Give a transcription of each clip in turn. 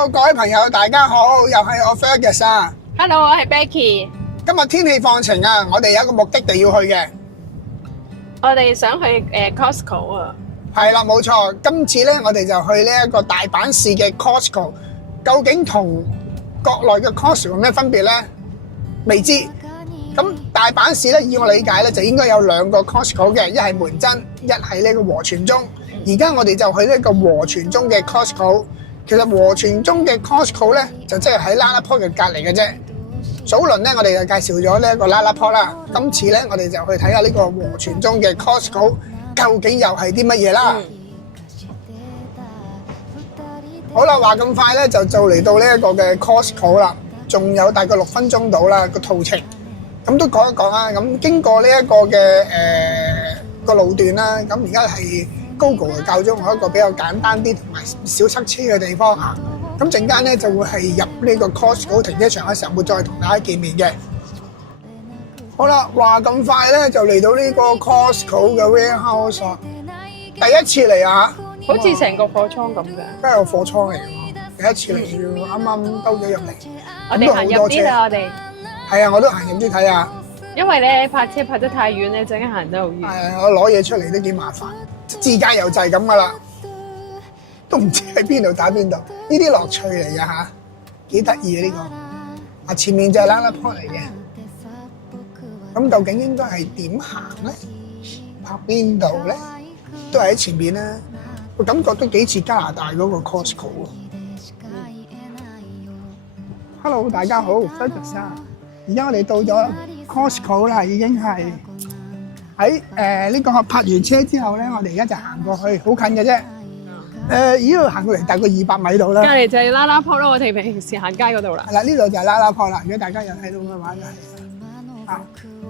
Hello， 各位朋友，大家好，又係我 Fergus 啊。Hello， 我係 Becky。今日天氣放晴啊，我哋有一個目的地要去嘅。我哋想去Costco 啊。係啦，冇錯。今次咧，我哋就去呢一個大阪市嘅 Costco。究竟同國內嘅 Costco 有咩分別咧？未知。咁大阪市咧，以我理解咧，就應該有兩個 Costco 嘅，一係門真，一係呢個和泉中。而家我哋就去呢個和泉中嘅 Costco。其實和泉中嘅 Costco 咧，就即係喺拉拉坡嘅隔離嘅啫。早輪咧，我哋就介紹咗呢一個拉拉坡啦。今次咧，我哋就去睇下呢個和泉中嘅 Costco 究竟又係啲乜嘢啦。好啦，話咁快咧，就嚟到呢一個嘅 Costco 啦，仲有大概6分鐘到啦個途程。咁都講一講啊。咁經過呢一個嘅個路段啦，咁而家係 Google 教咗我一個比較簡單啲同埋少塞車嘅地方行。咁陣間咧就會係入呢個 Costco 停車場嘅時候，會再同大家見面嘅。好啦，話咁快咧就嚟到呢個 Costco 嘅 warehouse 啦，第一次嚟啊！好似成個貨倉咁嘅。梗係個貨倉嚟嘅，第一次嚟要啱啱兜咗入嚟。我哋行入啲啦，我哋。係啊，我都行入啲睇下。因為咧泊車泊得太遠咧，陣間行得好遠。係，我攞嘢出嚟都幾麻煩，自駕遊就係咁噶啦，都唔知喺邊度打邊度。呢啲樂趣嚟㗎嚇，幾得意啊呢個。啊，前面就係拉拉坡嚟嘅。咁究竟應該係點行咧？泊邊度咧？都係喺前面啦。個感覺都幾似加拿大嗰個 Costco 喎。Hello， 大家好 ，Fergus 啊！而家我哋到咗 Costco 啦，已經係喺呢個泊完車之後咧，我哋而家就行過去，好近嘅啫。呢度行過嚟大概200米度啦。隔離就係拉拉坡咯，我哋平時行街嗰度啦。係啦，呢度就係拉拉坡啦。如果大家有睇到嘅話，就係啊。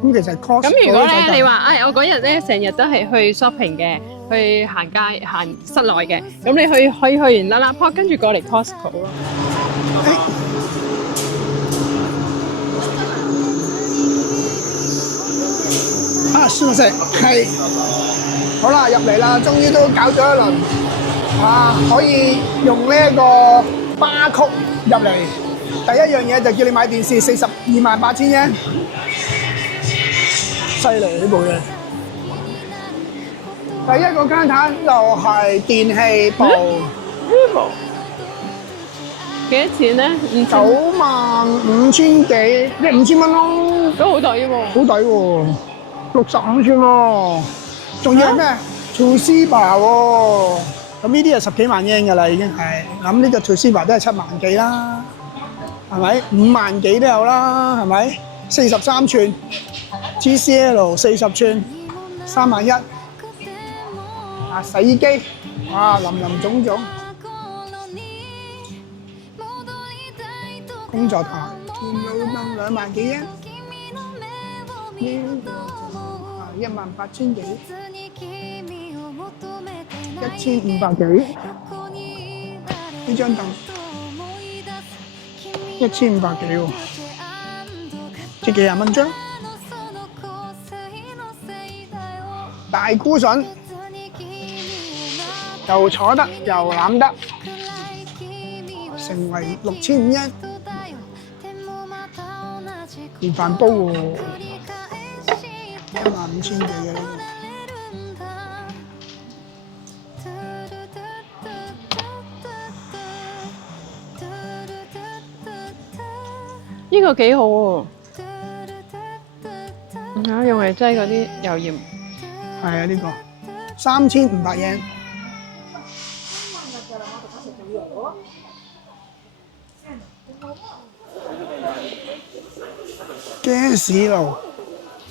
咁其實 Costco 咁如果咧，你話我嗰日咧成日都係去 shopping 嘅，去行街行室內嘅，咁你去完拉拉坡，跟住過嚟 Costco 咯。舒適係好啦，入嚟啦，終於都搞咗一輪啊！可以用呢一個巴曲入嚟。第一樣嘢就叫你買電視，428000啫，犀利呢部嘢。第一個間攤就係電器部，呢部幾多錢咧？95000幾，即係5000蚊咯，都好抵喎，好抵喎。65寸喎，仲要係咩？Toshiba 喎，咁呢啲係10幾萬yen㗎啦，已經係。咁呢個 Toshiba都係7萬幾啦，係咪？5萬幾都有啦，係咪？43寸 TCL 40寸31000。啊，洗衣機，哇，林林總總。工作台，電腦燈2萬幾yen。18000幾，1500幾，呢張凳1500幾喎，即幾廿蚊張。大菇筍，又坐得又攬得，成為6500。電飯煲喎。15000幾嘅呢個，呢個幾好喎。用嚟擠嗰啲油鹽。係啊，呢個3500yen。gas爐。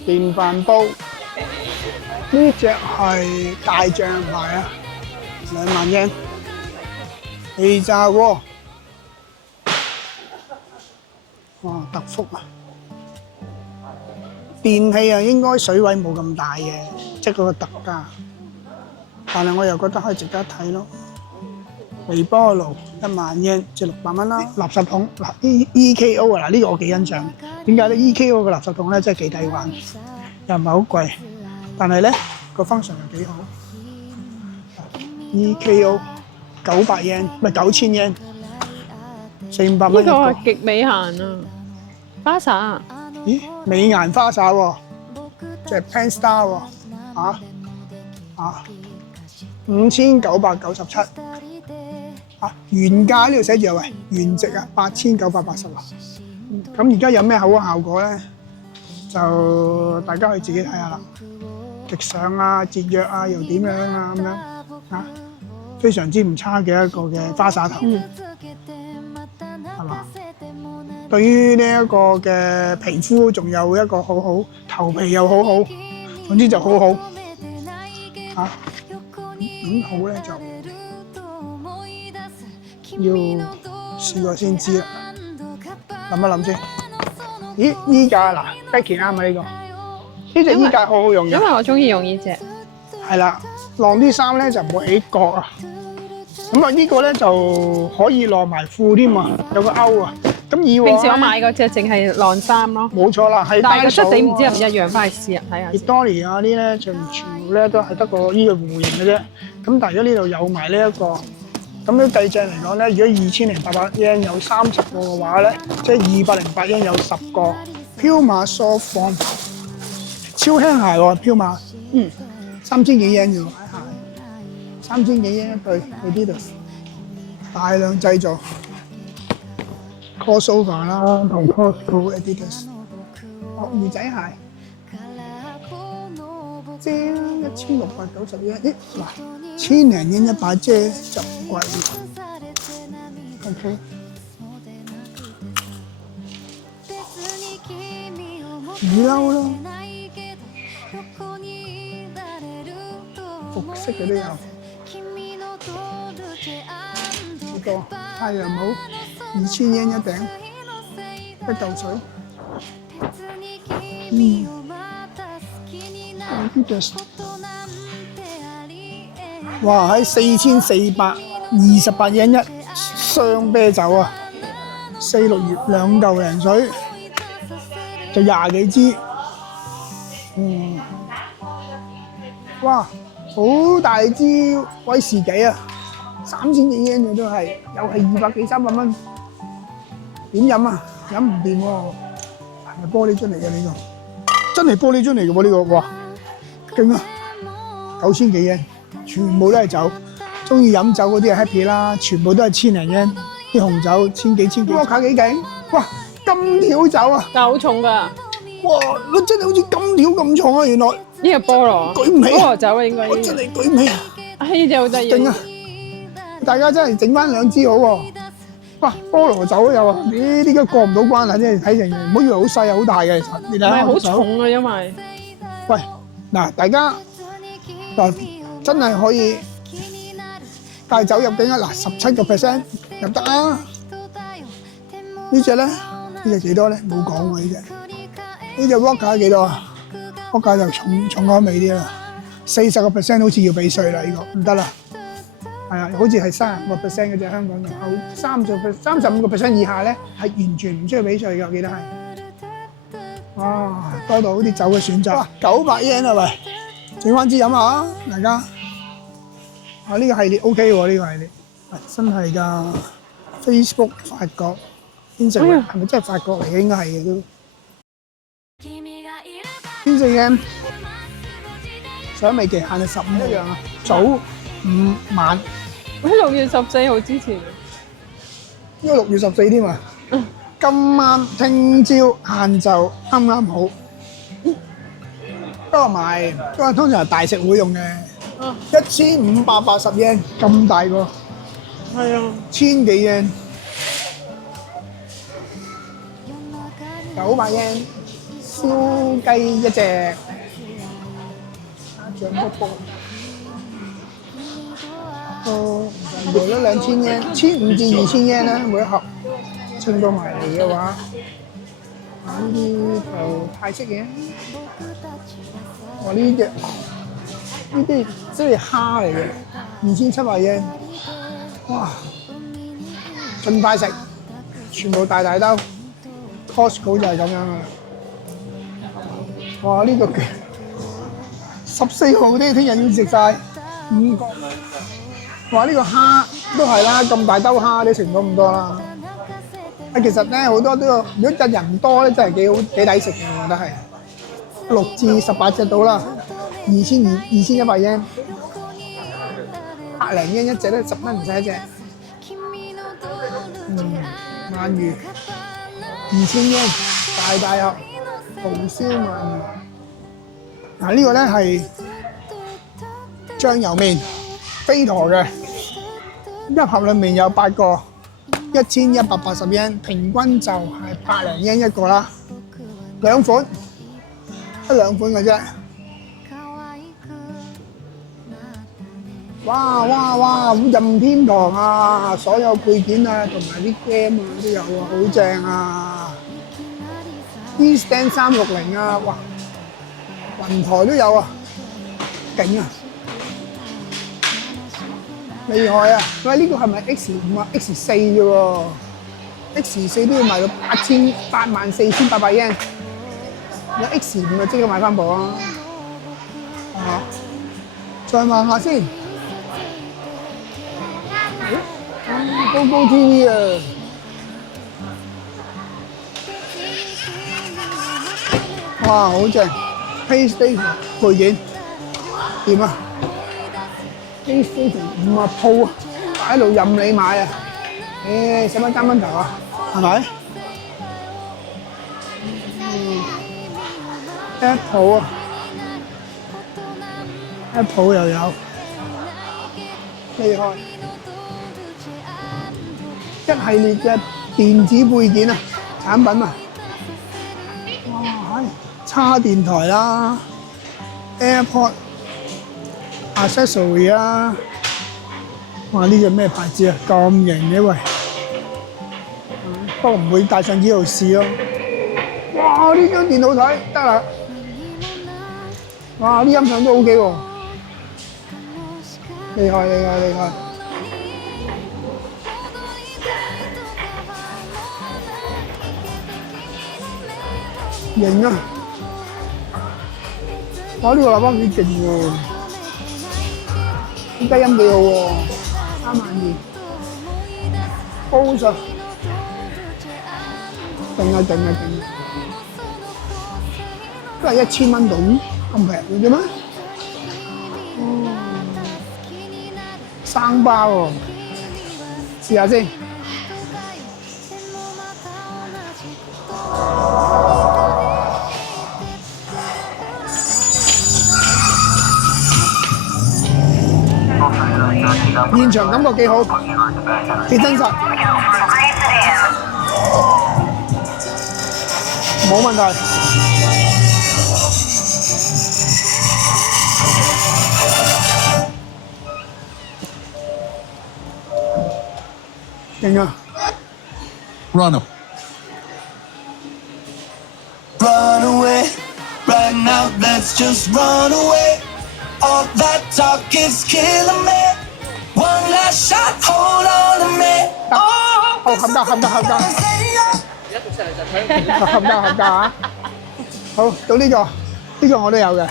電飯煲呢隻係大象牌啊，2萬yen。氣炸鍋，哇，德福啊！電器啊，應該水位冇咁大嘅，即係嗰個特價，但係我又覺得可以值得一睇咯。微波爐1萬yen，即係600蚊啦。垃圾桶嗱，EKO 啊，嗱呢個我幾欣賞。點解咧 ？EKO 嘅垃圾桶咧真係幾抵玩，又唔係好貴，但係咧個 function 又幾好。EKO 900yen，唔係9000yen。400-500呢蚊一個。個係極美顏啊，花灑。咦？美顏花灑喎，Japan Star 喎，5997原價呢度寫住喂，原值啊8980啊。咁而家有咩好嘅效果咧？就大家可以自己睇下啦。極上啊、節約啊，又點樣啊咁樣啊，非常之唔差嘅一個嘅花灑頭，係嘛？對於呢一個嘅皮膚仲有一個好好，頭皮又好好，總之就好好嚇。點好咧就要試過先知啦。諗一諗先。咦？衣架嗱 Becky 啱啊呢個，呢隻衣架好好用嘅。因為我中意用呢隻。係啦，晾啲衫咧就唔會起角啊。咁啊呢個咧就可以晾埋褲添啊，有個勾啊。咁以往平時我買嗰隻淨係晾衫咯。冇錯啦，係但係個單數質地唔知係唔一樣，翻去試下睇下先。Victoria 嗰啲咧，全部咧都係得個呢個弧形嘅啫。咁但係如果呢度有埋呢一個，咁樣計正嚟講咧，如果2800 yen 有30個嘅話咧，即係208 yen有10個。Puma Soft Foam 超輕鞋喎，Puma， 3000幾 yen 啫喎，鞋，3000幾 yen 一對 Adidas， 大量製造 crossover 啦，同 Costco Adidas， 鱷魚仔鞋，遮1690 yen， 咦嗱，1000零 yen 一把遮就唔貴，OK。雨褸咯，服飾嘅都有。呢個太陽帽2000 yen 一頂，一嚿水。Adidas， 哇喺4428 yen 一箱啤酒啊，4、6月2嚿零水。就20幾支，哇，好大支威士忌啊，3000幾 yen 嘅都係，又係200幾300蚊，點飲啊？飲唔掂喎，係咪玻璃樽嚟嘅呢個？真係玻璃樽嚟嘅喎呢個，哇，勁啊！9000幾 yen，全部都係酒，中意飲酒嗰啲係 happy 啦，全部都係1000零 yen，啲紅酒千幾，摩卡幾勁，哇！金條酒啊！但係好重㗎。哇！真係好似金條咁重啊！原來呢個菠蘿，舉唔起菠蘿酒啊應該。我真係舉唔起啊！呢隻好得意。勁啊！大家真係整翻2支好喎。哇！菠蘿酒都有啊！呢啲都過唔到關啊！真係睇成，唔好以為好細啊，好大嘅其實。你睇下好重啊，因為。喂，嗱，大家嗱真係可以帶酒入境啊！嗱，17% 入得啊！呢隻咧？呢隻幾多咧？冇講喎呢隻。呢隻 Vodka 幾多啊 ？Vodka 就重口味啲啦，40% 好似要俾稅啦，呢個唔得啦。係啊，好似係35% 嘅啫，香港就35% 以下咧係完全唔需要俾稅嘅，我記得係。哇，多到啲酒嘅選擇。哇，900 yen 啊喂，整翻支飲下啊，大家。啊，呢個系列 OK 喎，呢個系列，真係㗎。Facebook 法國。Instagram 係咪真係法國嚟嘅？應該係嘅都。Instagram 賞味期限係15一樣啊，早午晚。喺6月14號之前。應該6月14添啊！今晚、聽朝、晏晝啱啱好。不過買，因為通常係大食會用嘅。1580 yen 咁大個。係啊。1000幾 yen。900 yen 燒雞一隻，醬卜卜，全部都2000 yen， 1500至2000 yen 啦，每一盒，稱到埋嚟嘅話，呢啲就泰式嘅。我呢啲即係蝦嚟嘅，2700 yen， 哇！盡快食，全部大大兜。Costco 就係咁樣啊！哇！呢個14號啲，聽日要食曬5個。哇！呢個蝦都係啦，咁大兜蝦你食唔到咁多啦。其實咧好多都有，如果人唔多咧，真係幾抵食嘅，我覺得係6至18隻到啦，2100 yen， 100零 yen 一隻咧，10蚊唔使一隻。鰻魚2000 yen， 大盒紅燒鰻魚。嗱呢個咧係醬油麵，飛陀嘅，一盒裡面有8個。1180 yen， 平均就係100零 yen 一個啦，兩款，得兩款嘅啫。哇！任天堂啊，所有配件啊，同埋啲 game 啊都有啊，好正啊 ！Eastern 360啊，哇，雲台都有啊，勁啊！厲害啊！喂，呢個係咪 X5 啊 ？X4 啫喎 ，X4 都要賣到84800 yen， 有 X5 就即刻買翻部啊！再望下先，高 TV 啊！哇，好正 ！PlayStation 配件掂啊！PlayStation 50鋪啊，擺喺度任你買啊！使乜擔蚊頭啊？係咪？Apple 啊 ，Apple 又有，厲害！一系列嘅電子配件啊，產品啊，哇！叉電台啦 ，AirPod。accessory 啊！哇！呢隻咩牌子啊？咁型嘅喂，不過唔會帶上呢度試咯。哇！呢張電腦睇得啦，哇！啲音響都 OK 喎，厲害！型啊！哇！呢個喇叭幾勁喎！啲低音幾好喎，32000，高實，勁啊！都係1000蚊到，咁平嘅啫咩？生包喎，試下先。現場感覺幾好，幾真實，冇問題。勁啊 Run away, right now, let's just run away. All that talk is killing me. One last shot, hold on to me. 合格，合格啊！好，到呢個我都有嘅。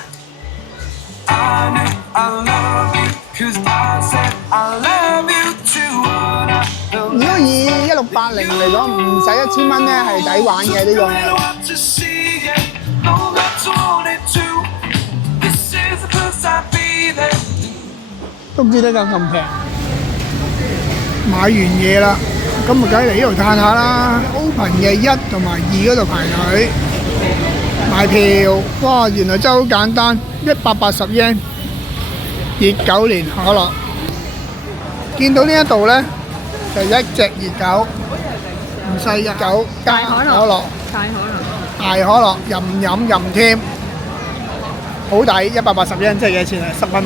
如果以1680嚟講，唔使1000蚊咧，係抵玩嘅呢個。都唔知得咁平。買完嘢啦，咁咪梗係嚟呢度嘆下啦。Open 嘅1同埋2嗰度排隊買票，哇！原來真係好簡單，180 yen， 熱狗連可樂。見到呢一度咧，就一隻熱狗，唔細熱狗加可樂，大可樂任飲任添，好抵，180 yen， 即係幾多錢啊？10蚊。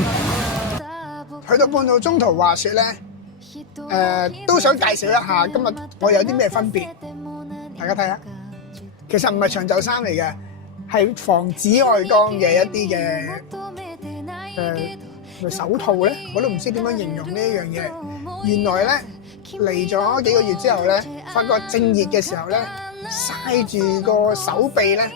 去到半路中途話説咧。都想介紹一下今日我有啲咩分別，大家睇下。其實唔係長袖衫嚟嘅，係防紫外光嘅一啲嘅手套咧，我都唔知點樣形容呢一樣嘢。原來咧嚟咗幾個月之後咧，發覺正熱嘅時候咧，曬住個手臂咧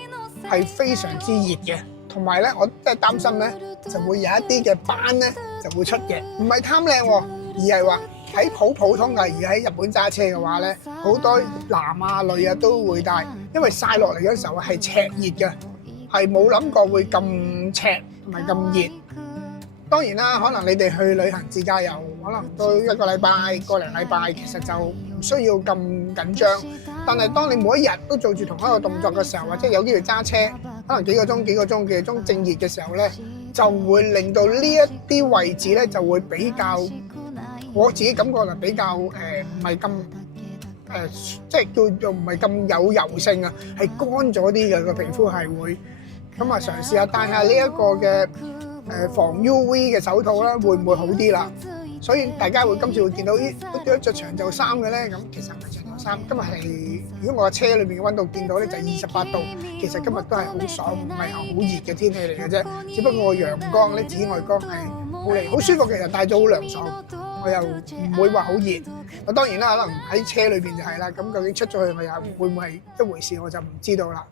係非常之熱嘅，同埋咧我真係擔心咧就會有一啲嘅斑咧就會出嘅，唔係貪靚喎，而係話喺普通嘅，而喺日本揸車嘅話咧，好多男啊女啊都會戴，因為曬落嚟嗰時候係赤熱嘅，係冇諗過會咁赤同埋咁熱。當然啦，可能你哋去旅行自駕遊，可能都一個禮拜、個零禮拜，其實就唔需要咁緊張。但係當你每一日都做住同一個動作嘅時候，或者有機會揸車，可能幾個鐘正熱嘅時候咧，就會令到呢一啲位置咧就會比較，我自己感覺就比較唔係咁即係叫做唔係咁有油性啊，係乾咗啲嘅個皮膚係會。咁啊，嘗試下戴下呢一個嘅防 UV 嘅手套啦，會唔會好啲啦？所以大家今次會見到咦，點解着長袖衫嘅咧？咁其實唔係長袖衫，今日係如果我嘅車裏邊嘅溫度見到咧就28度，其實今日都係好爽，唔係好熱嘅天氣嚟嘅啫。只不過陽光咧，紫外光係好嚟，好舒服。其實戴咗好涼爽，我又唔會話好熱。咁當然啦，可能喺車裏邊就係啦。咁究竟出咗去我又會唔會係一回事，我就唔知道啦。